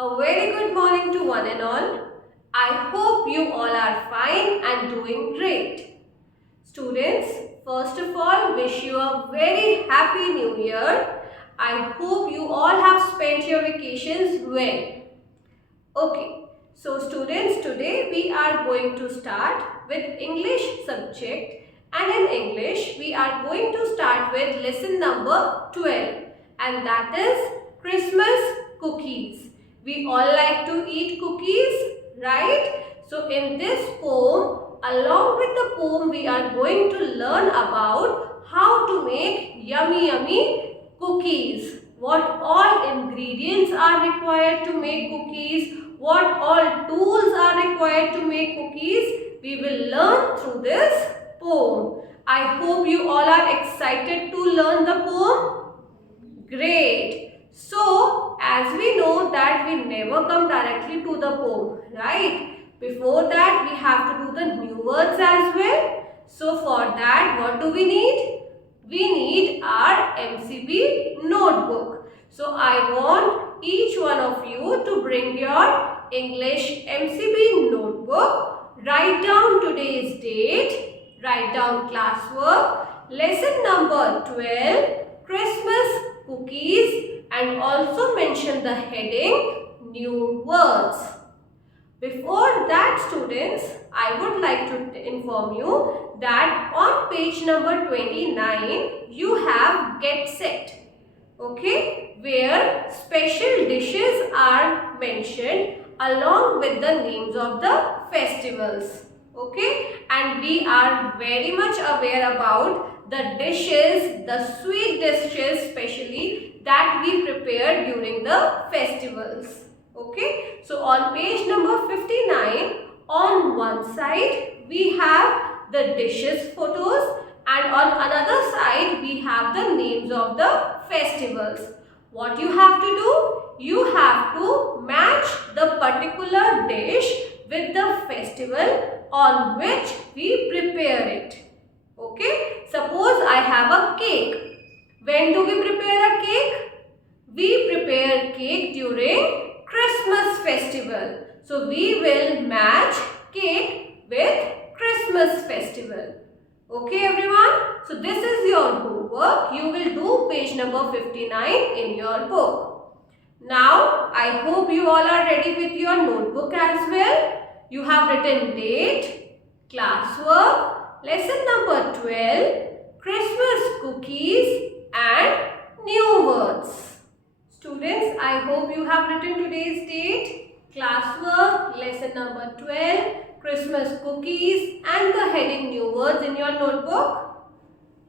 A very good morning to one and all. I hope you all are fine and doing great. Students, first of all, wish you a very happy new year. I hope you all have spent your vacations well. Okay, so students, today we are going to start with English subject, and in English we are going to start with lesson number 12, and that is Christmas cookies. We all like to eat cookies, right? So in this poem, along with the poem, we are going to learn about how to make yummy cookies. What all ingredients are required to make cookies, what all tools are required to make cookies, we will learn through this poem. I hope you all are excited to learn the poem. Great. So, as we know that we never come directly to the poem, right? Before that, we have to do the new words as well. So, for that, what do we need? We need our MCB notebook. So, I want each one of you to bring your English MCB notebook. Write down today's date. Write down classwork. Lesson number 12, Christmas cookies, and also mention the heading new words. Before that, students, I would like to inform you that on page number 29 you have get set, okay, where special dishes are mentioned along with the names of the festivals, okay, and we are very much aware about the dishes, the sweet dishes especially that we prepare during the festivals. Okay, so on page number 59, on one side we have the dishes photos, and on another side we have the names of the festivals. What you have to do? You have to match the particular dish with the festival on which we prepare it. Okay, suppose I have a cake. When do we prepare a cake? We prepare cake during Christmas festival. So we will match cake with Christmas festival. Okay everyone. So this is your homework. You will do page number 59 in your book. Now I hope you all are ready with your notebook as well. You have written date, classwork, lesson number 12, Christmas cookies and new words. Students, I hope you have written today's date, classwork, lesson number 12, Christmas cookies and the heading new words in your notebook.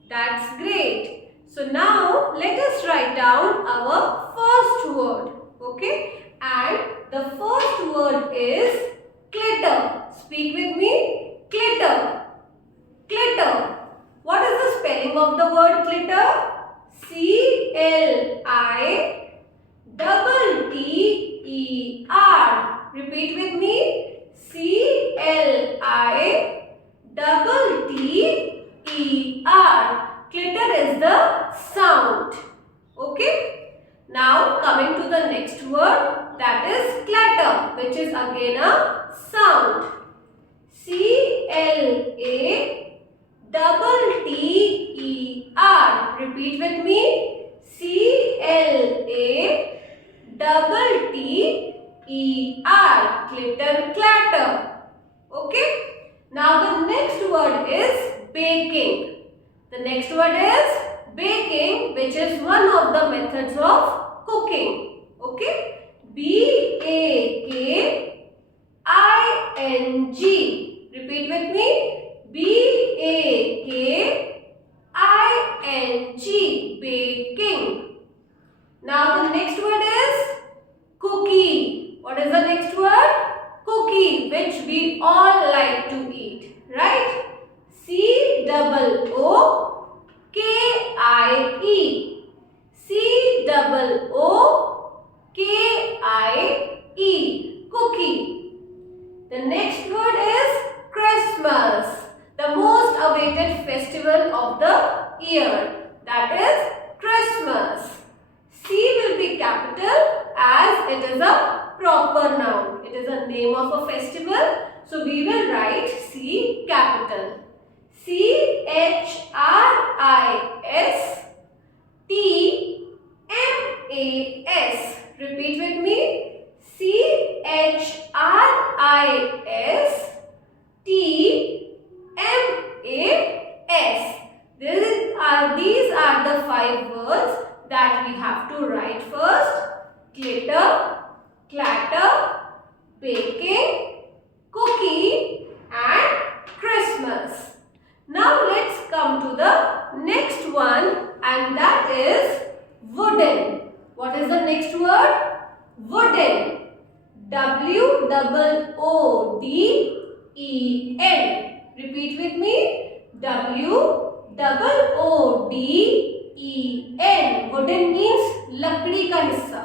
That's great. So now let us write down our first word. Okay, and the first word is glitter. Speak with me. Glitter. Glitter. What is the spelling of the word glitter? C-L-I-T-T-E-R. Repeat with me. C-L-I-T-T-E-R. Glitter is the sound. Okay. Now coming to the next word, that is clatter, which is again a sound. C-L-A-T-T-E-R. Repeat with me. C-L-A-T-T-E-R. Glitter, clatter. Okay. Now the next word is baking. The next word is baking, which is one of the methods of cooking. Okay. B-A-K-I-N-G. Repeat with me. B-A-K-I-N-G. Baking. Now the next word is cookie. What is the next word? Cookie, which we all like to eat. Right? C-O-O-K-I-E. C-O-O-K-I-E. Cookie. The next word is Christmas, the most awaited festival of the year. That is Christmas. C will be capital as it is a of a festival. So we will write C capital. CHRISTMAS. Repeat with me. CHRISTMAS. These are the 5 words that we have to write first. Glitter, clatter, baking, cookie and Christmas. Now let's come to the next one, and that is wooden. What is the next word? Wooden. WOODEN. Repeat with me. WOODEN. Wooden means लकड़ी का हिस्सा.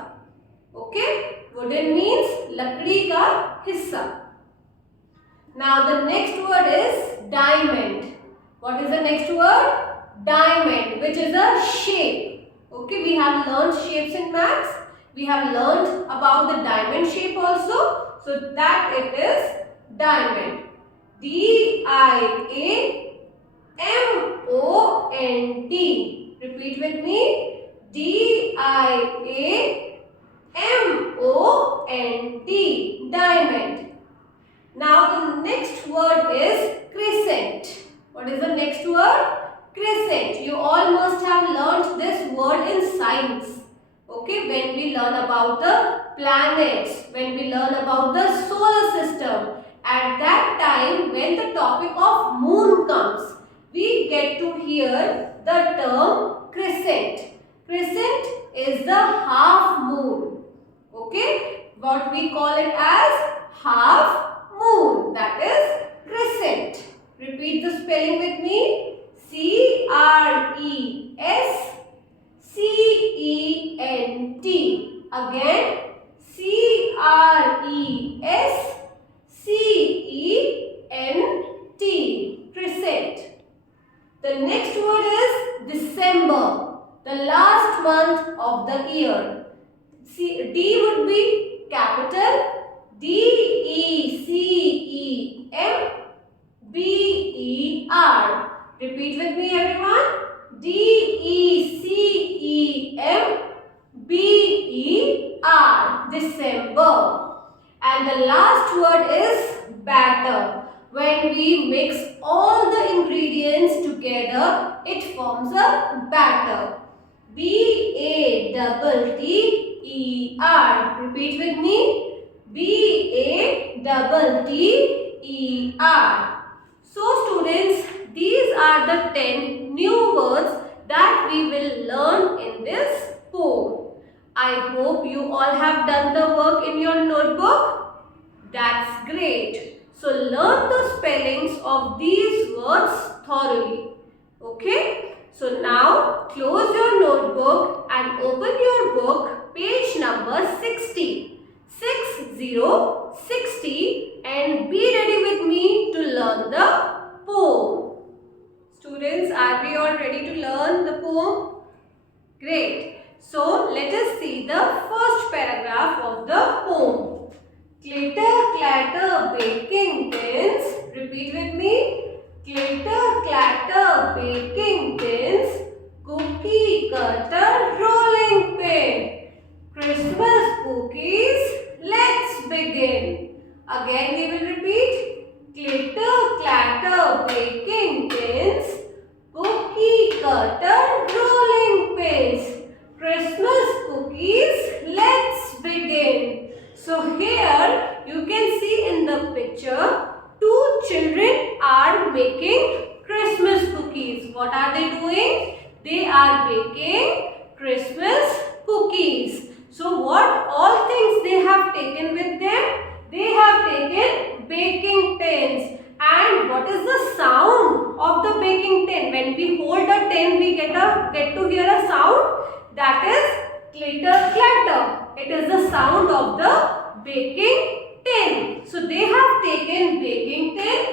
Okay? Wooden means लकड़ी का हिस्सा. Now the next word is diamond. What is the next word? Diamond, which is a shape. Okay, we have learned shapes in maths. We have learned about the diamond shape also. So that it is diamond. DIAMOND. Repeat with me. DIAMOND. Diamond. Now the next word is crescent. What is the next word? Crescent. You all must have learnt this word in science. Okay, when we learn about the planets, when we learn about the solar system, at that time when the topic of moon comes, we get to hear the term crescent. Crescent is the half moon. Okay, what we call it as half moon, that is crescent. Repeat the spelling with me. CRESCENT. Again, CRESCENT. Crescent. The next word is December, the last month of the year. D would be capital. DECEMBER. Repeat with me everyone. DECEMBER. December. And the last word is batter. When we mix all the ingredients together, it forms a batter. BATTER. Repeat with me. BATTER. So students, these are the 10 new words that we will learn in this poem. I hope you all have done the work in your notebook. That's great. So learn the spellings of these words thoroughly. Okay? So now close your notebook and open your book, page number 60. 60, and be ready with me to learn the poem. Students, are we all ready to learn the poem? Great. So let us see the first paragraph of the poem. Clatter, clatter, baking tins. Repeat with me. Clatter, clatter, baking tins. Cookie cutter, rolling pin. Christmas cookies, let's begin. Again we will repeat. Clatter, clatter, baking tins. Cookie cutter, rolling pins. Christmas cookies, let's begin. So here you can see in the picture, 2 children are making Christmas cookies. What are they doing? They are baking Christmas cookies. So what all things they have taken with them? They have taken baking tins. And what is the sound of the baking tin? When we hold a tin, we get to hear a sound, that is clatter, clatter. It is the sound of the baking tin. So they have taken baking tin.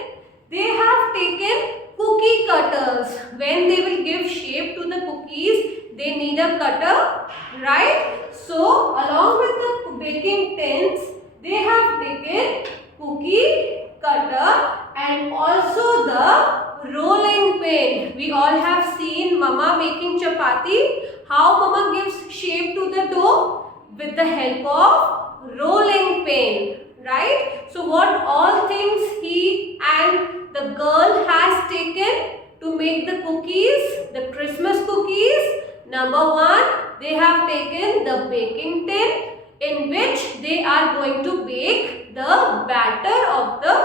They have taken cookie cutters. When they will give shape to the cookies, they need a cutter, right? So along with the baking tins, they have taken cookie cutter and also the rolling pin. We all have seen Mama making chapati. How Mama gives shape to the dough? With the help of rolling pin, right? So what all things he and the girl has taken to make the cookies, the Christmas cookies? Number one, they have taken the baking tin in which they are going to bake the batter of the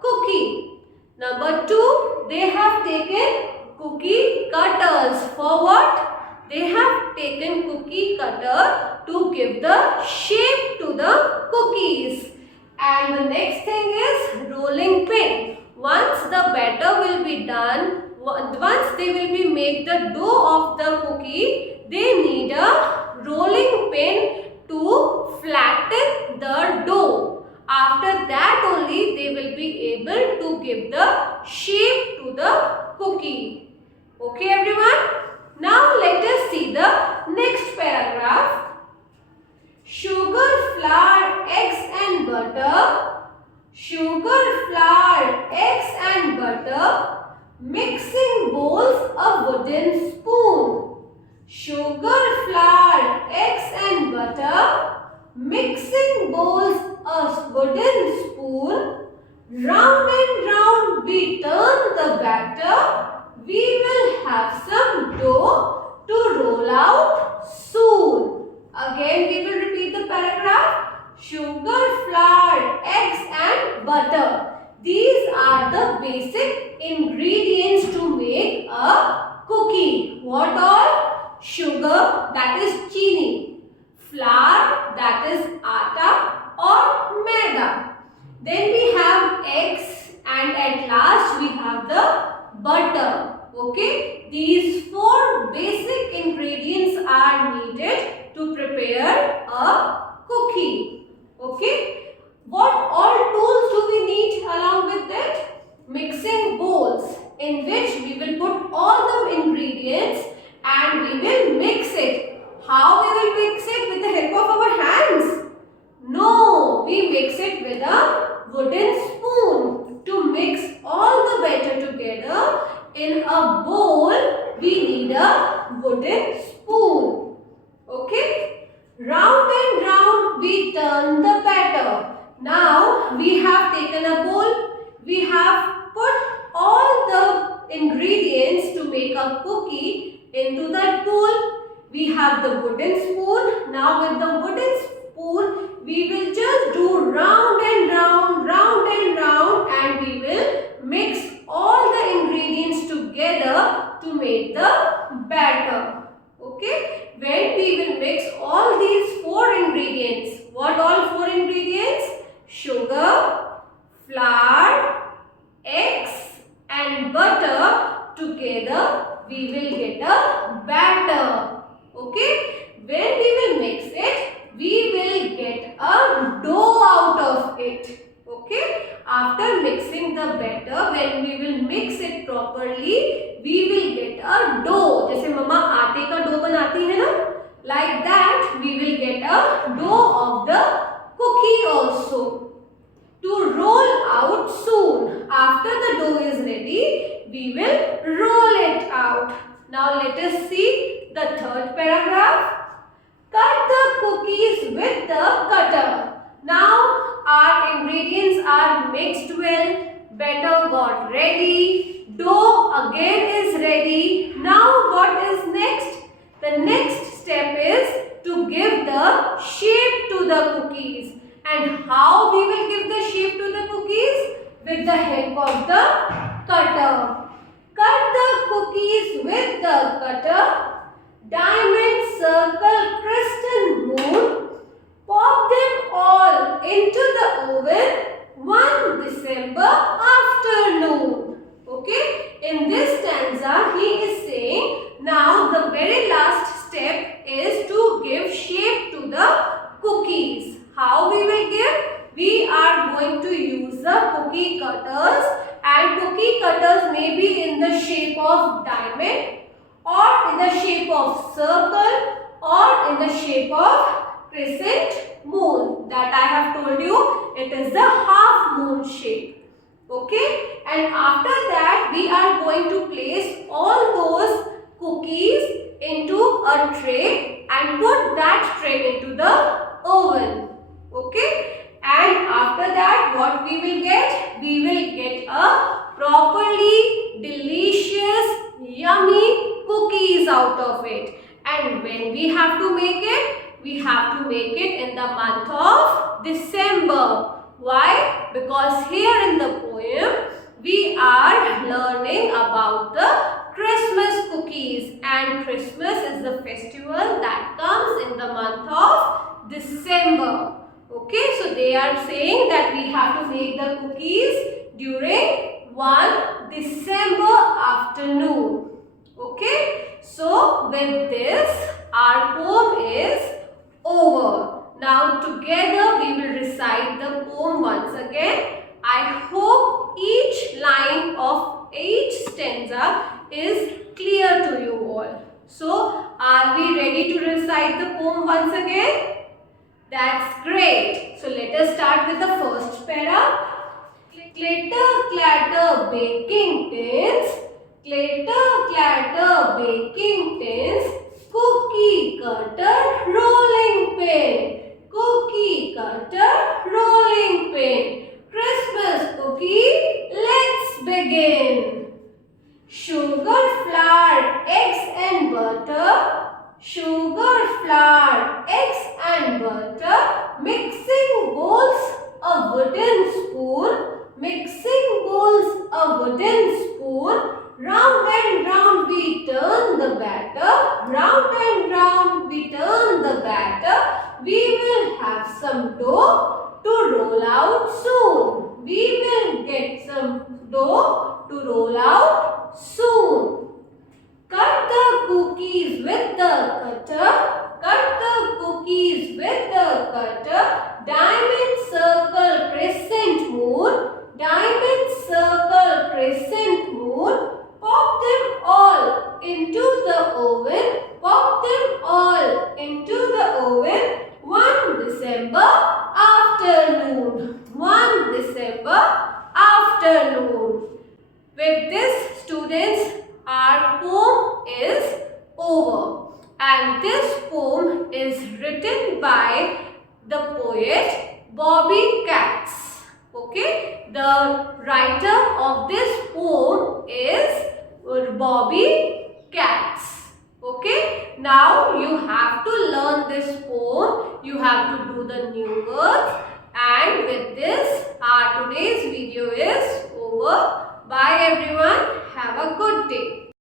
cookie. Number two, they have taken cookie cutters. For what? They have taken cookie cutter to give the shape to the cookies. And the next thing is rolling pin. Once the batter will be done, once they will be make the dough of the cookie, they need a rolling pin to flatten the dough. After that only they will be able to give the shape to the cookie. Okay everyone? Now let us see the next paragraph. Sugar, flour, eggs and butter. Sugar, flour, eggs and butter. Mixing bowls a wooden spoon. Sugar, flour, eggs and butter. Mixing bowls a wooden spoon. Round and round we turn the batter. We will have some dough to roll out soon. Again we will repeat the paragraph. Sugar, flour, eggs and butter. These are the basic ingredients to make a cookie. What all? Sugar, that is chini. Flour, that is atta or maida. Then we have eggs and at last we have the butter. Okay, these four basic ingredients are needed to prepare a cookie. Okay, what all tools do we need along with that? Mixing bowls in which we will put all the ingredients and we will mix it. How we will mix it? With the help of our hands? No, we mix it with a wooden spoon. To mix all the batter together in a bowl, we need a wooden spoon. Okay? Round and round we turn the batter. Now we have taken a bowl. We have put all the ingredients to make a cookie into that bowl. We have the wooden spoon. Now with the wooden spoon, we will just do round and round, round and round, and we will mix all the ingredients together to make the batter. Okay? When we will mix all these four ingredients, what all four ingredients? Sugar, flour, eggs and butter together, we will get a batter. Okay? When we will mix it, we will get a dough out of it. Okay? After mixing the batter, when we will mix it properly, we will get a dough. जैसे मम्मा आटे का dough बनाती है ना, like that we will get a dough of the cookie also. To roll out soon. After the dough is ready, we will roll it out. Now let us see the third paragraph. Cut the cookies with the cutter. Now our ingredients are mixed well, batter got ready, dough again is ready. Now what is next? The next step is to give the shape to the cookies. And how we will give the shape to the cookies? With the help of the cutter. Cut the cookies with the cutter. Diamond, circle, crescent, moon. Pop them all into the oven 1 December afternoon. Okay? In this stanza, he is saying, now the very last step is to give shape to the cookies. How we will give? We are going to use the cookie cutters, and cookie cutters may be in the shape of diamond or in the shape of circle or in the shape of crescent moon. That I have told you, it is the half moon shape. Okay, and after that we are going to place all those cookies into a tray and put that tray into the oven. Okay, and after that what we will get? We will get a properly delicious, yummy cookies out of it. And when we have to make it? We have to make it in the month of December. Why? Because here in the poem we are learning about the Christmas cookies, and Christmas is the festival that comes in the month of December. Okay, so they are saying that we have to make the cookies during one December afternoon. Okay, so with this our poem is over. Now together we will recite the poem once again. I hope each line of each stanza is clear to you all. So are we ready to recite the poem once again? That's great. So let us start with the first para. Clatter, clatter, baking tins. Clatter, clatter, baking tins. Cookie cutter, rolling pin. Cookie cutter, rolling pin. Christmas cookie, let's begin. Sugar, flour, eggs and butter. Sugar, flour, eggs and butter. Mixing bowls, a wooden spoon. Mixing bowls, a wooden spoon. Round and round we turn the batter. Round and round we turn the batter. We will have some dough to roll out soon. We will get some dough to roll out soon. Cut the cookies with the cutter. Cut the cookies with the cutter. Diamond, circle, crescent, moon. Diamond, circle, crescent, moon. Pop them all into the oven. Pop them all into the oven. 1 December afternoon. 1 December afternoon. With this, students, our poem is over. And this poem is written by the poet Bobby Katz. Okay, the writer of this poem is Bobby Katz. Okay, now you have to learn this poem. You have to do the new words. And with this, our today's video is over. Bye everyone. Have a good day.